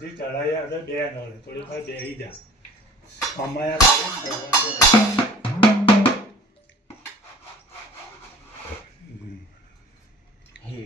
હજી ચડાયા હતા બે નળ થોડી વાર બેહી જા કમાયા હે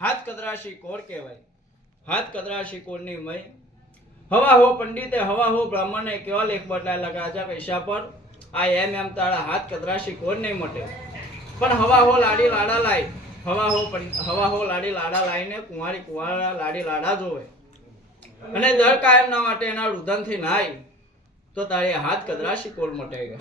હાથ કદરાશી કોર કહેવાય. હાથ કદરાશી કોરની મય હવા હો પંડિતે હવા હો બ્રાહ્મણે કેવા લેખ બદલાયેલા રાજા પૈસા પર આ એમ તારા હાથ કદરાશી કોર નહીં મટે. પણ હવા હો લાડી લાડા લાય હવા હો લાડી લાડા લાઈને કુંવારી કુંવારા લાડી લાડા જોવે અને દર કાયમ ના માટે એના રુદન થી નાય તો તારે હાથ કદરાશી કોર મટેગા.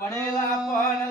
ભણેલા પણ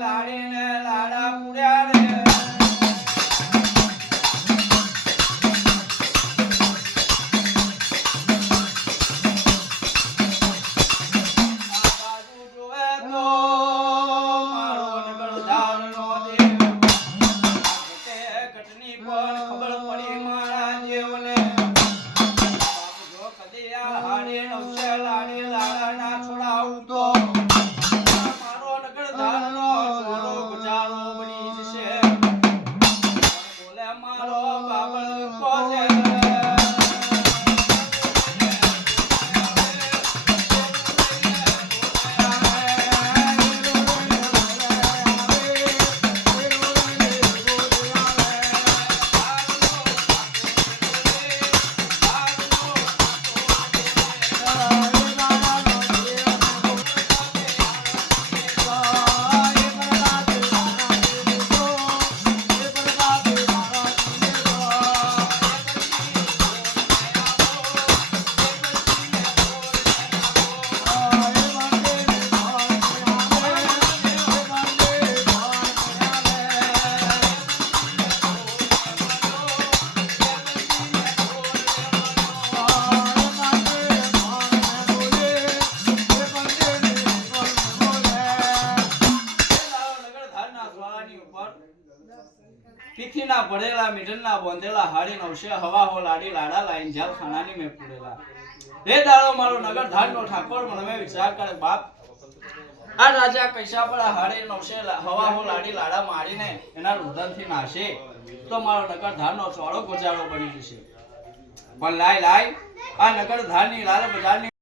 તિથિના ભરેલા મીઠનના બોંધેલા હાડી નવશે હવા હો લાડી લાડા લાઈન જાલ ખાનાની મેં પૂરેલા હે દાડો મારો નગર ધાન નો ઠાકોર મને વિચાર કરે બાપ આ રાજા કૈસા પર હાડી નવશે હવા હો લાડી લાડા મારીને એના રુદનથી નાશે તો મારો નગર ધાન નો ચોળો ગોજાળો બની જશે પણ લાય આ નગર ધાન ની લાલ બજારની